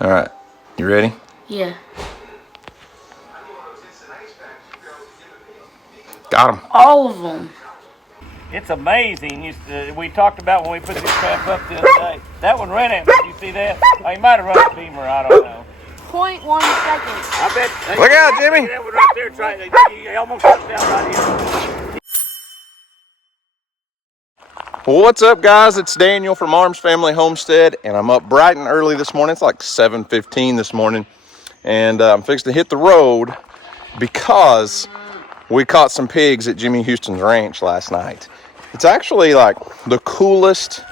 All right, you ready? Yeah. Got him. All of them. It's amazing. We talked about when we put this trap up the other day. That one ran at me. Did you see that? Oh, he might have run a beamer. I don't know. 0.1 seconds. I bet. Look out, Jimmy. That one right there. He almost jumped down right here. Well, what's up, guys? It's Daniel from Arms Family Homestead, and I'm up bright and early this morning. It's like 7:15 this morning, and I'm fixing to hit the road because we caught some pigs at Jimmy Houston's ranch last night. It's actually like the coolest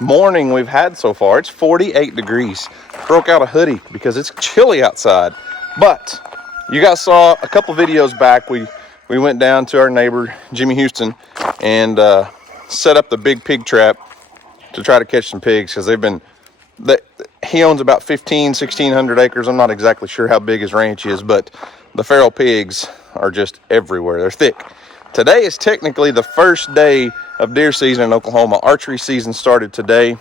morning we've had so far. It's 48 degrees. Broke out a hoodie because it's chilly outside. But you guys saw a couple videos back. We went down to our neighbor Jimmy Houston and set up the big pig trap to try to catch some pigs because he owns about 1,600 acres. I'm not exactly sure how big his ranch is, but the feral pigs are just everywhere. They're thick. Today is technically the first day of deer season in Oklahoma. Archery season started today.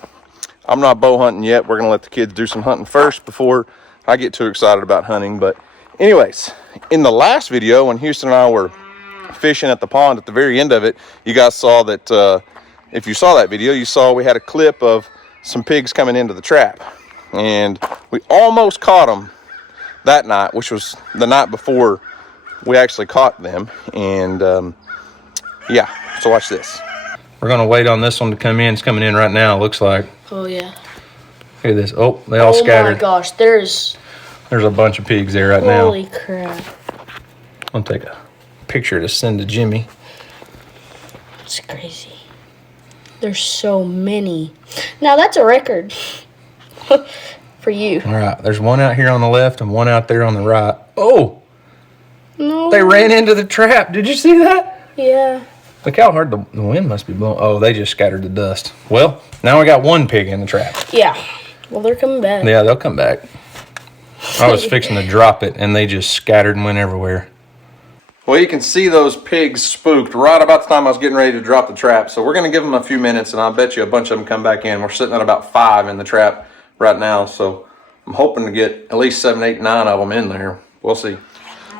I'm not bow hunting yet. We're going to let the kids do some hunting first before I get too excited about hunting. But anyways, in the last video when Houston and I were fishing at the pond, at the very end of it, you guys saw that, if you saw that video, you saw we had a clip of some pigs coming into the trap. And we almost caught them that night, which was the night before we actually caught them. And yeah, so watch this. We're gonna wait on this one to come in. It's coming in right now, it looks like. Oh, yeah. Look at this. Oh, they all scattered. Oh my gosh, there's a bunch of pigs there right now. Holy crap. I'll take a picture to send to Jimmy. It's crazy. There's so many. Now that's a record for you. All right, there's one out here on the left and one out there on the right. Oh, no. they ran into the trap. Did you see that? Yeah. Look how hard the wind must be blowing. Oh, they just scattered the dust. Well, now we got one pig in the trap. Yeah. Well, they're coming back. Yeah, they'll come back. I was fixing to drop it, and they just scattered and went everywhere. Well, you can see those pigs spooked right about the time I was getting ready to drop the trap. So we're going to give them a few minutes, and I bet you a bunch of them come back in. We're sitting at about 5 in the trap right now. So I'm hoping to get at least 7, 8, 9 of them in there. We'll see.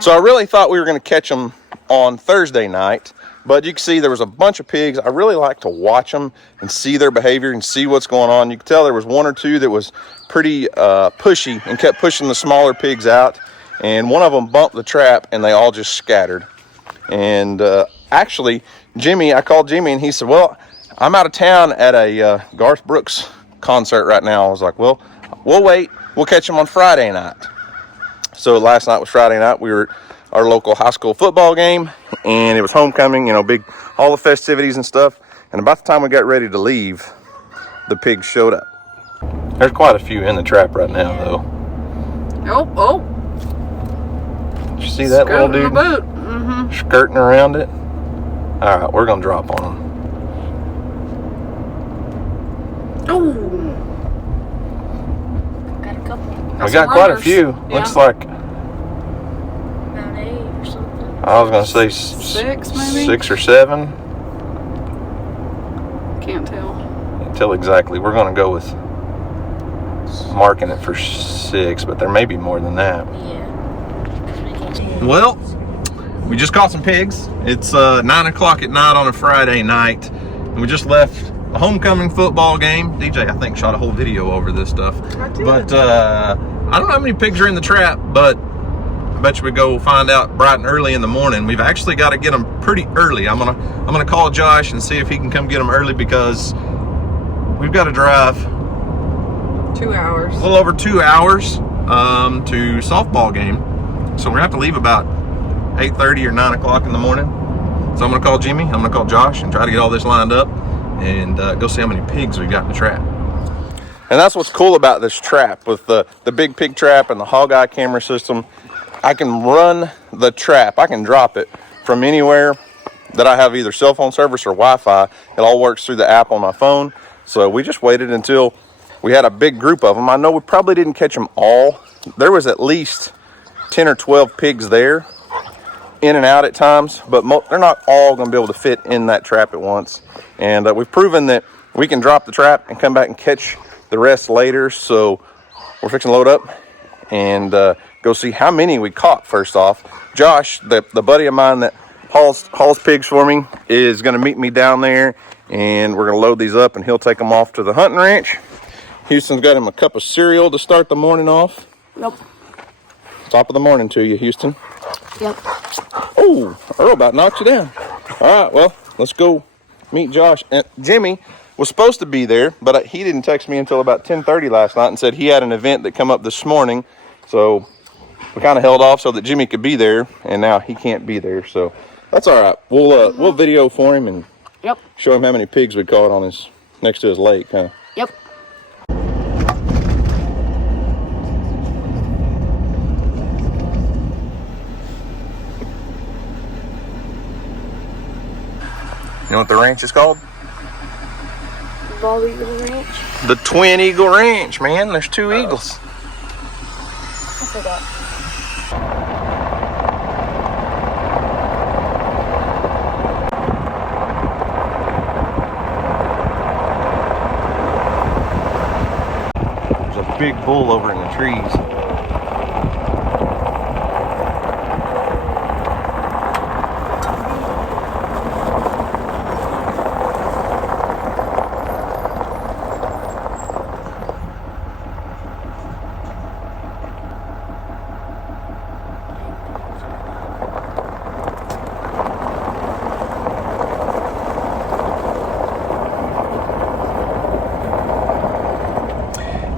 So I really thought we were going to catch them on Thursday night. But you can see there was a bunch of pigs. I really like to watch them and see their behavior and see what's going on. You can tell there was one or two that was pretty pushy and kept pushing the smaller pigs out. And one of them bumped the trap and they all just scattered. And actually, I called Jimmy and he said, well, I'm out of town at a Garth Brooks concert right now. I was like, well, we'll wait. We'll catch them on Friday night. So last night was Friday night. We were at our local high school football game and it was homecoming, all the festivities and stuff. And about the time we got ready to leave, the pigs showed up. There's quite a few in the trap right now, though. Oh. Did you see that little dude skirting around it? All right, we're going to drop on him. Oh. Got a couple. We got quite a few. Yeah. Looks like, About 8 or something. I was going to say 6 maybe? 6 or 7. Can't tell. Can't tell exactly. We're going to go with marking it for 6, but there may be more than that. Yeah. Well, we just caught some pigs. It's 9 o'clock at night on a Friday night. And we just left a homecoming football game. DJ, I think, shot a whole video over this stuff. I did. But I don't know how many pigs are in the trap, but I bet you we go find out bright and early in the morning. We've actually got to get them pretty early. I'm gonna call Josh and see if he can come get them early because we've got to drive 2 hours. a little over 2 hours to softball game. So we're gonna have to leave about 8:30 or 9 o'clock in the morning. So I'm gonna call Jimmy, I'm gonna call Josh and try to get all this lined up and go see how many pigs we got in the trap. And that's what's cool about this trap with the big pig trap and the hog eye camera system. I can run the trap, I can drop it from anywhere that I have either cell phone service or Wi-Fi. It all works through the app on my phone. So we just waited until we had a big group of them. I know we probably didn't catch them all. There was at least 10 or 12 pigs there, in and out at times, but they're not all going to be able to fit in that trap at once. And we've proven that we can drop the trap and come back and catch the rest later. So we're fixing to load up and go see how many we caught first off. Josh, the buddy of mine that hauls pigs for me, is going to meet me down there, and we're going to load these up and he'll take them off to the hunting ranch. Houston's got him a cup of cereal to start the morning off. Nope. Top of the morning to you, Houston. Yep. Oh, Earl about knocked you down. All right, well, let's go meet Josh. And Jimmy was supposed to be there, but he didn't text me until about 10:30 last night and said he had an event that come up this morning. So we kind of held off so that Jimmy could be there, and now he can't be there. So that's all right. We'll video for him and show him how many pigs we caught on his next to his lake, huh? Yep. You know what the ranch is called? Bald Eagle Ranch. The Twin Eagle Ranch, man. There's two eagles. I forgot. There's a big bull over in the trees.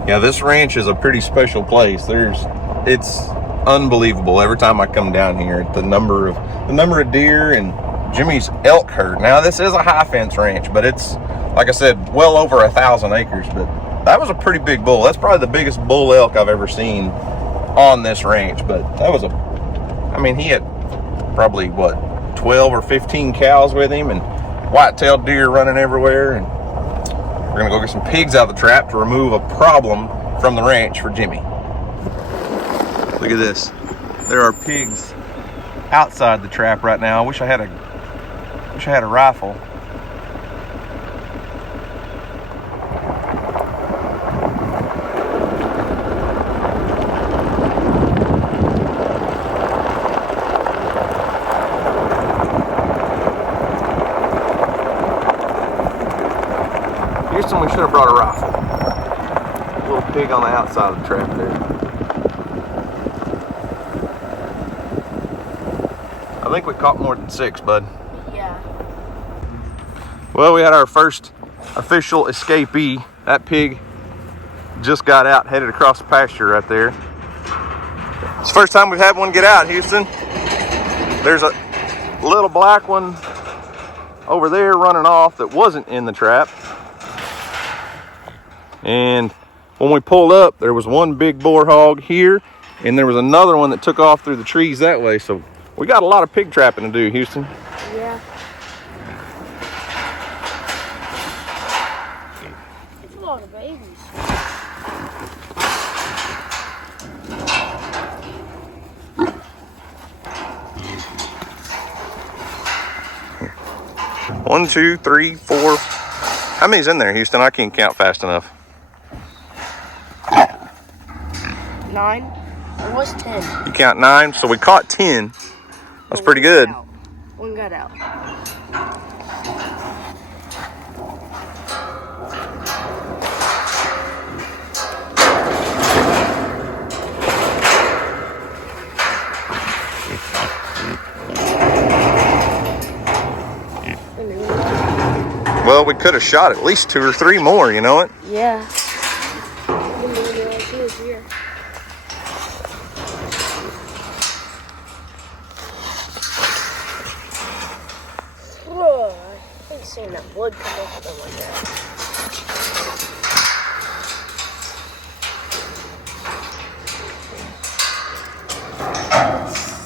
Yeah, this ranch is a pretty special place. It's unbelievable every time I come down here. The number of deer and Jimmy's elk herd. Now this is a high fence ranch, but it's, like I said, well over 1,000 acres. But that was a pretty big bull. That's probably the biggest bull elk I've ever seen on this ranch. But that was he had probably 12 or 15 cows with him and white-tailed deer running everywhere. And we're gonna go get some pigs out of the trap to remove a problem from the ranch for Jimmy. Look at this. There are pigs outside the trap right now. I wish I had a rifle. Houston, we should have brought a rifle. A little pig on the outside of the trap there. I think we caught more than 6, bud. Yeah. Well, we had our first official escapee. That pig just got out, headed across the pasture right there. It's the first time we've had one get out, Houston. There's a little black one over there running off that wasn't in the trap. And when we pulled up, there was one big boar hog here, and there was another one that took off through the trees that way. So we got a lot of pig trapping to do, Houston. Yeah. It's a lot of babies. One, two, three, four. How many's in there, Houston? I can't count fast enough. 9. It was 10. You count 9, so we caught 10. That's pretty good. One got out. Well, we could have shot at least 2 or 3 more, you know it? Yeah. Whoa, I hate seeing that blood come off of them like that.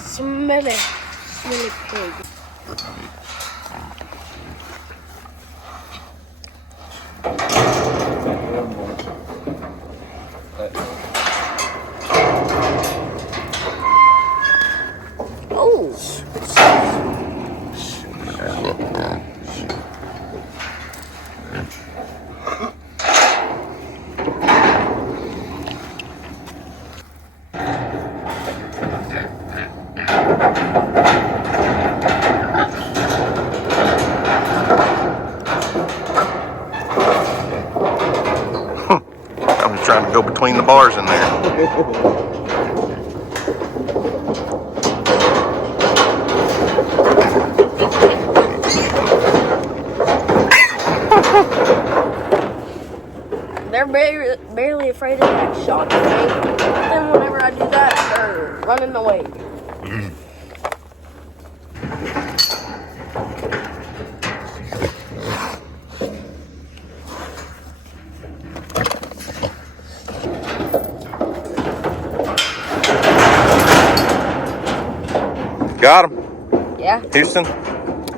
Smelly pig. Oh. between the bars in there. They're barely afraid of that shot. Then whenever I do that, they're running away. Got him. Yeah. Houston,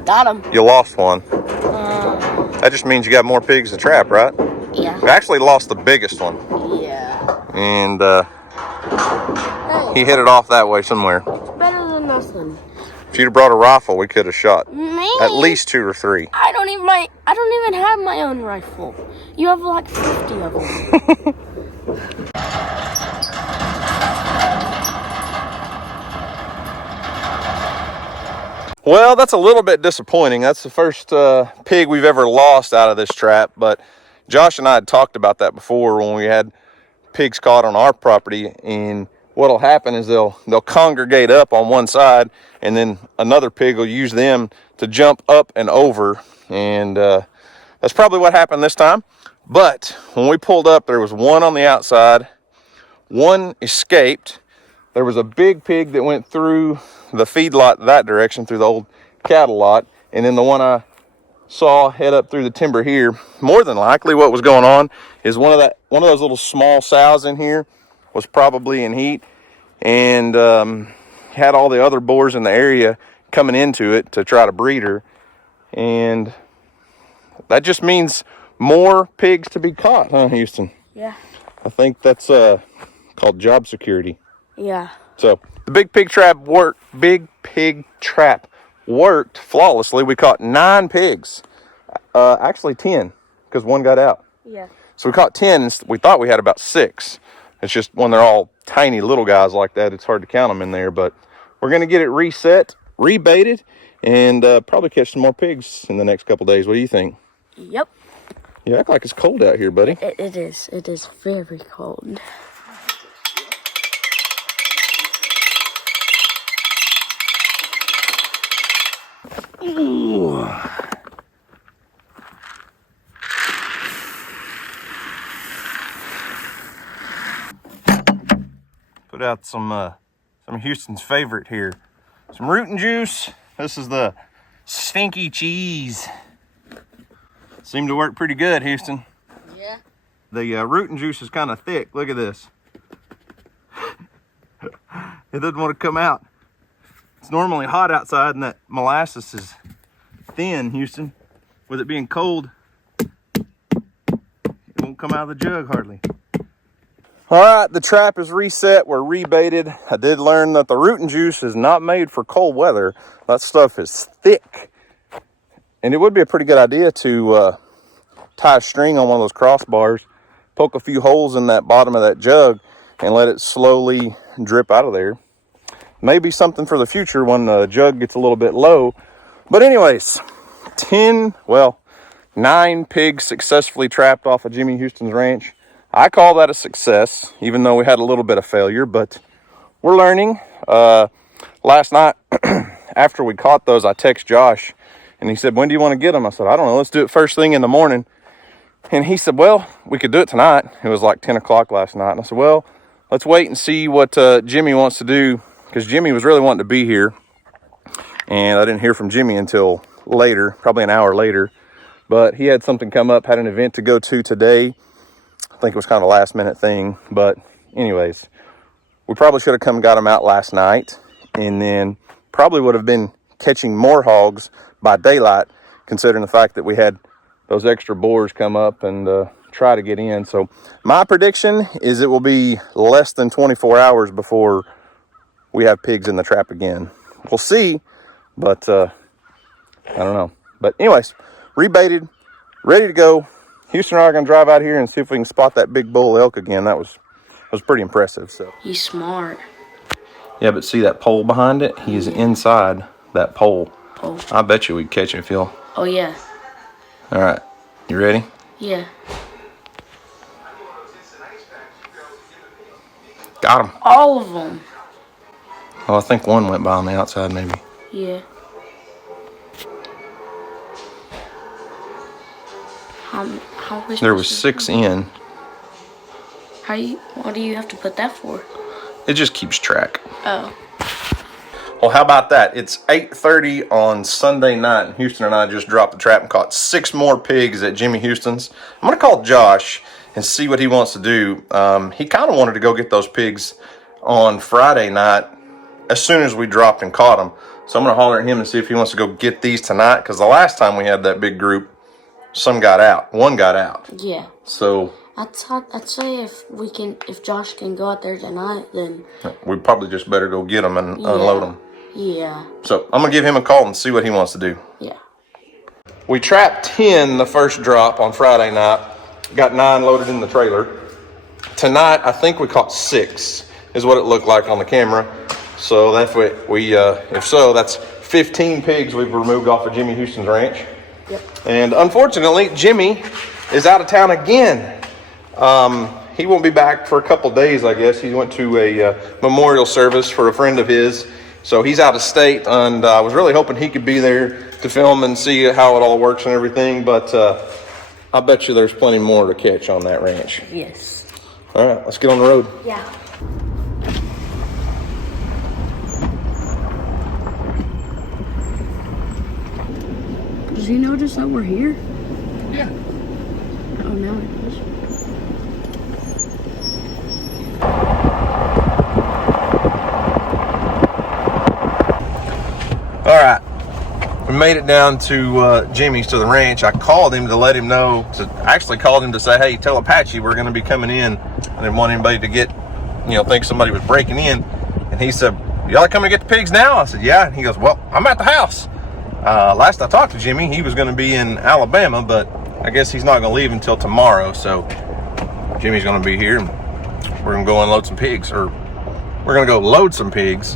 Got him. you lost one. That just means you got more pigs to trap, right? Yeah. We actually lost the biggest one. Yeah. And Hey, he hit it off that way somewhere. it's better than nothing. If you'd have brought a rifle, we could have shot Me? at least 2 or 3. I don't even have my own rifle. You have like 50 of them. Well, that's a little bit disappointing. That's the first pig we've ever lost out of this trap. But Josh and I had talked about that before when we had pigs caught on our property. And what'll happen is they'll congregate up on one side, and then another pig will use them to jump up and over. And that's probably what happened this time. But when we pulled up, there was one on the outside. One escaped. There was a big pig that went through the feedlot that direction, through the old cattle lot. And then the one I saw head up through the timber here. More than likely what was going on is one of those little small sows in here was probably in heat, and had all the other boars in the area coming into it to try to breed her. And that just means more pigs to be caught, huh, Houston? Yeah. I think that's called job security. Yeah. So the big pig trap worked flawlessly. We caught 9 pigs, actually 10, because one got out. Yeah. So we caught 10, and we thought we had about 6. It's just when they're all tiny little guys like that, it's hard to count them in there. But we're going to get it reset, rebaited, and probably catch some more pigs in the next couple days. What do you think? Yep. You act like it's cold out here, buddy. It is. It is very cold. Ooh. Put out some of Houston's favorite here. Some rootin' juice. This is the stinky cheese. Seemed to work pretty good, Houston. Yeah. The rootin' juice is kind of thick. Look at this. It doesn't want to come out. It's normally hot outside, and that molasses is thin, Houston. With it being cold, it won't come out of the jug hardly. All right, the trap is reset. We're rebaited. I did learn that the rootin' juice is not made for cold weather. That stuff is thick. And it would be a pretty good idea to tie a string on one of those crossbars, poke a few holes in that bottom of that jug, and let it slowly drip out of there. Maybe something for the future when the jug gets a little bit low. But anyways, 9 pigs successfully trapped off of Jimmy Houston's ranch. I call that a success, even though we had a little bit of failure, but we're learning. Last night, after we caught those, I text Josh, and he said, when do you want to get them? I said, I don't know, let's do it first thing in the morning. And he said, well, we could do it tonight. It was like 10 o'clock last night. And I said, well, let's wait and see what Jimmy wants to do, because Jimmy was really wanting to be here. And I didn't hear from Jimmy until later, probably an hour later. But he had something come up, had an event to go to today. I think it was kind of a last minute thing. But anyways, we probably should have come and got him out last night. And then probably would have been catching more hogs by daylight, considering the fact that we had those extra boars come up and try to get in. So my prediction is it will be less than 24 hours before we have pigs in the trap again. We'll see, but I don't know. But anyways, rebaited, ready to go. Houston and I are going to drive out here and see if we can spot that big bull elk again. That was pretty impressive. So He's smart. yeah, but see that pole behind it? He's inside that pole. I bet you we'd catch him, Phil. Oh, yeah. All right, you ready? Yeah. Got him. All of them. Oh, I think one went by on the outside, maybe. Yeah. How There was 6 in. What do you have to put that for? It just keeps track. Oh. Well, how about that? It's 8:30 on Sunday night, and Houston and I just dropped the trap and caught 6 more pigs at Jimmy Houston's. I'm going to call Josh and see what he wants to do. He kind of wanted to go get those pigs on Friday night as soon as we dropped and caught them. So I'm going to holler at him and see if he wants to go get these tonight, because the last time we had that big group, one got out. Yeah. So I'd say if Josh can go out there tonight, then we probably just better go get them and unload them. Yeah. So I'm going to give him a call and see what he wants to do. Yeah. We trapped 10 the first drop on Friday night. Got 9 loaded in the trailer. Tonight, I think we caught 6, is what it looked like on the camera. So that's what if so, that's 15 pigs we've removed off of Jimmy Houston's ranch. Yep. And unfortunately, Jimmy is out of town again. He won't be back for a couple days, I guess. He went to a memorial service for a friend of his. So he's out of state, and I was really hoping he could be there to film and see how it all works and everything. But I bet you there's plenty more to catch on that ranch. Yes. All right, let's get on the road. Yeah. Does he notice that we're here? Yeah. Oh, no, it is. All right, we made it down to Jimmy's, to the ranch. I called him to let him know. I actually called him to say, hey, tell Apache we're going to be coming in. I didn't want anybody to think somebody was breaking in. And he said, y'all coming to get the pigs now? I said, yeah. And he goes, well, I'm at the house. Last I talked to Jimmy, he was going to be in Alabama, but I guess he's not going to leave until tomorrow. So Jimmy's going to be here, and we're going to go unload some pigs, or we're going to go load some pigs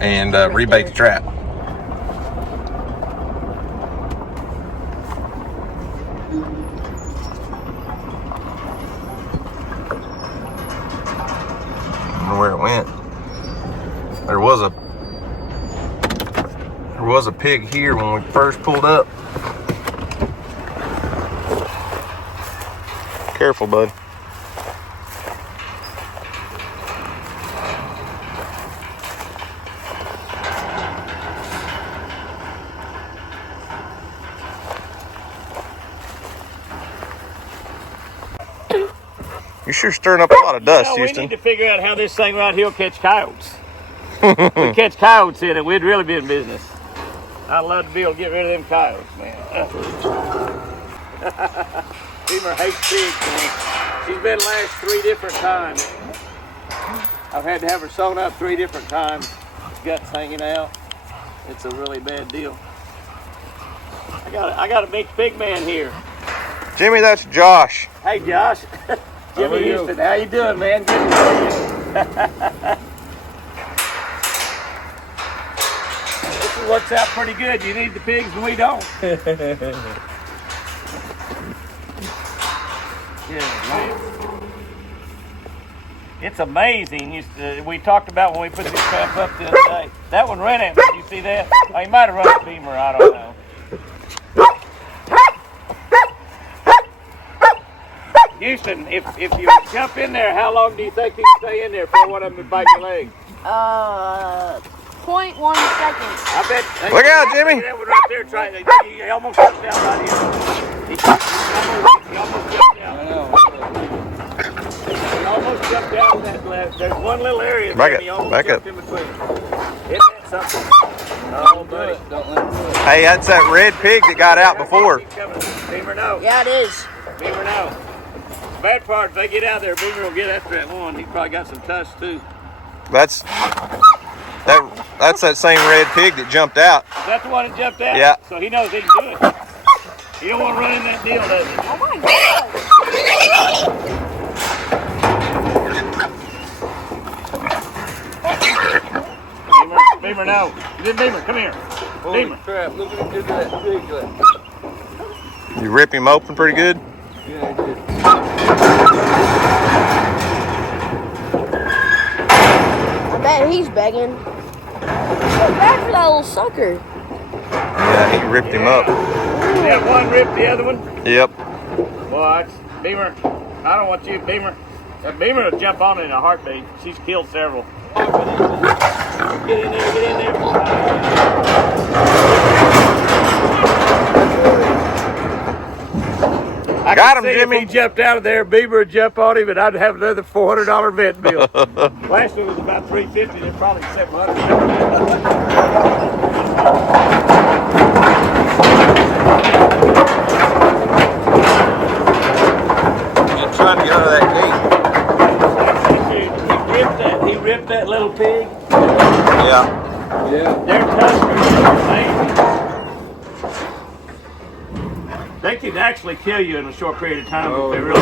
and rebait the trap. I don't know where it went. There was a pig here when we first pulled up. Careful, bud. You're sure stirring up a lot of dust, We Houston. need to figure out how this thing right here will catch coyotes. If we catch coyotes in it, we'd really be in business. I'd love to be able to get rid of them coyotes, man. Beamer hates pigs, man. She's been lashed 3 different times. I've had to have her sewn up 3 different times. Guts hanging out. It's a really bad deal. I got a big pig man here. Jimmy, that's Josh. Hey, Josh. Jimmy Houston, how you doing, man? Good to see you. This works out pretty good. You need the pigs and we don't. Yeah, man. It's amazing. We talked about when we put this trap up the other day. That one ran at me. Did you see that? Oh, he might have run a beamer. I don't know. Houston, if you jump in there, how long do you think you can stay in there before one of them would bite your leg? 0.1 seconds. I bet. Look out, Jimmy. That one right there, he almost jumped down right here. He almost jumped down. He almost jumped down that left. There's one little area there. He almost jumped in between. Isn't that something? Oh, buddy. Don't let him do it. Hey, that's that red pig that got out before. Beamer, no. Yeah, it is. Beamer, no. Bad part, if they get out there, Beamer will get after that one. He probably got some tusks too. That's that same red pig that jumped out. Is that the one that jumped out? Yeah. So he knows he can do it. He don't want to run in that deal, does he? Oh my god! Beamer, no. Beamer, come here. Beamer. Crap, look at that pig. You rip him open pretty good? Yeah, I did. bet he's begging. So bad for that little sucker. Yeah, he ripped him up. That one ripped the other one? Yep. Well, Beamer, I don't want you, Beamer. That Beamer will jump on it in a heartbeat. She's killed several. Get in there, get in there. I Got him, see Jimmy. If he jumped out of there, Beaver would jump on him, and I'd have another $400 vet bill. Last one was about $350. They're probably $700. Just trying to get out of that gate. He ripped that little pig. Yeah. Their tuskers are amazing. They can actually kill you in a short period of time if they really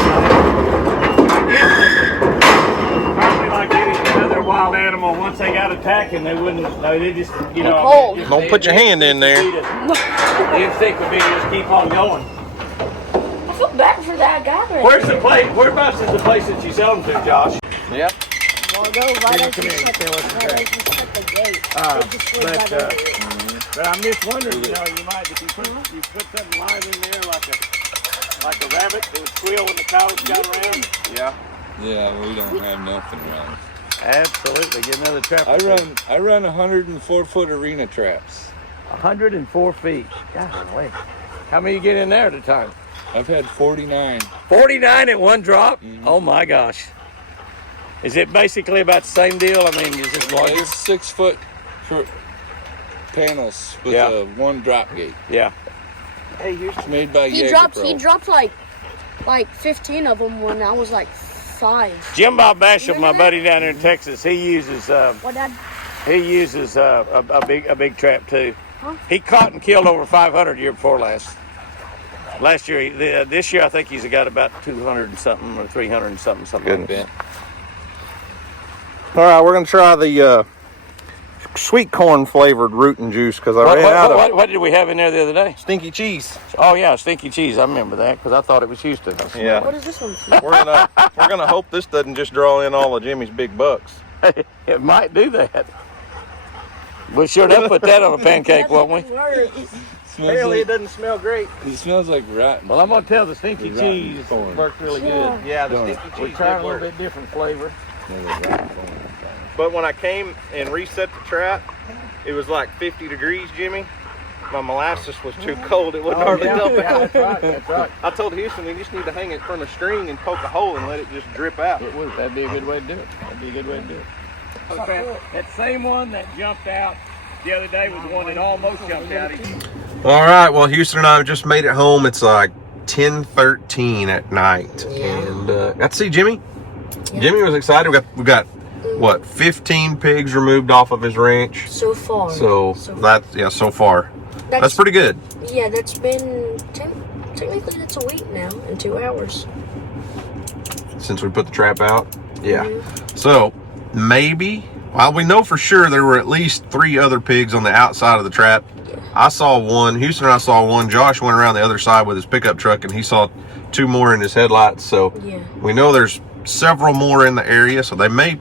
probably like any other wild animal. Once they got attacking, they wouldn't. They just, you know. Cold. Don't put your hand in there. The instinct would be to just keep on going. I feel bad for that guy right Where's the place? Whereabouts is the place that you sell them to, Josh? Yep. Well, go right as you shut the gate. It just goes back over. But I'm just wondering, you know, you might if you put something live in there like a rabbit that would squeal when the cows got around. Yeah. Yeah, we don't have nothing around. Absolutely, get another trap. I run 104-foot arena traps. 104 feet. Golly. How many you get in there at a time? I've had 49. 49 at one drop? Mm-hmm. Oh my gosh. Is it basically about the same deal? I mean, is it larger? It's 6-foot panels with a one drop gate. Yeah. Hey, it's made by He dropped like 15 of them when I was like 5. Jim Bob Basham, my buddy down there in Texas, he uses What, Dad? he uses a big trap too. Huh? He caught and killed over 500 year before last. Last year, this year I think he's got about 200 and something or 300 and something. Good. Like that. All right, we're gonna try the sweet corn flavored rootin' juice because I ran out of what did we have in there the other day? stinky cheese. Oh yeah, stinky cheese. I remember that because I thought it was Houston. Yeah. What is this one? We're gonna hope this doesn't just draw in all of Jimmy's big bucks. It might do that. We sure enough put that on a pancake, won't we? Apparently it doesn't smell great. It smells like rotten. Well, I'm gonna tell the stinky cheese corn. worked really good. Yeah, the stinky cheese. We're trying did a little work. bit different flavor. But when I came and reset the trap, it was like 50 degrees, Jimmy. My molasses was too cold. It wouldn't hardly dump out. That's right. That's right. I told Houston we just need to hang it from a string and poke a hole and let it just drip out. It would. That'd be a good way to do it. That'd be a good way to do it. That same one that jumped out the other day was the one that almost jumped out. All right, well, Houston and I just made it home. It's like 10:13 at night, and got to see Jimmy. Yeah. Jimmy was excited. We got what, 15 pigs removed off of his ranch So far. So far. That's pretty good. Yeah, that's been technically that's a week now in 2 hours since we put the trap out. Yeah. Mm-hmm. So maybe, well, we know for sure there were at least 3 other pigs on the outside of the trap. Yeah. I saw one. Houston and I saw one. Josh went around the other side with his pickup truck and he saw 2 more in his headlights. So we know there's several more in the area. So they may,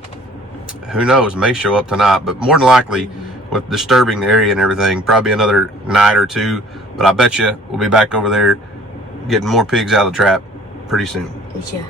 who knows, may show up tonight. But more than likely, with disturbing the area and everything, probably another night or 2. But I bet you we'll be back over there getting more pigs out of the trap pretty soon. Yeah.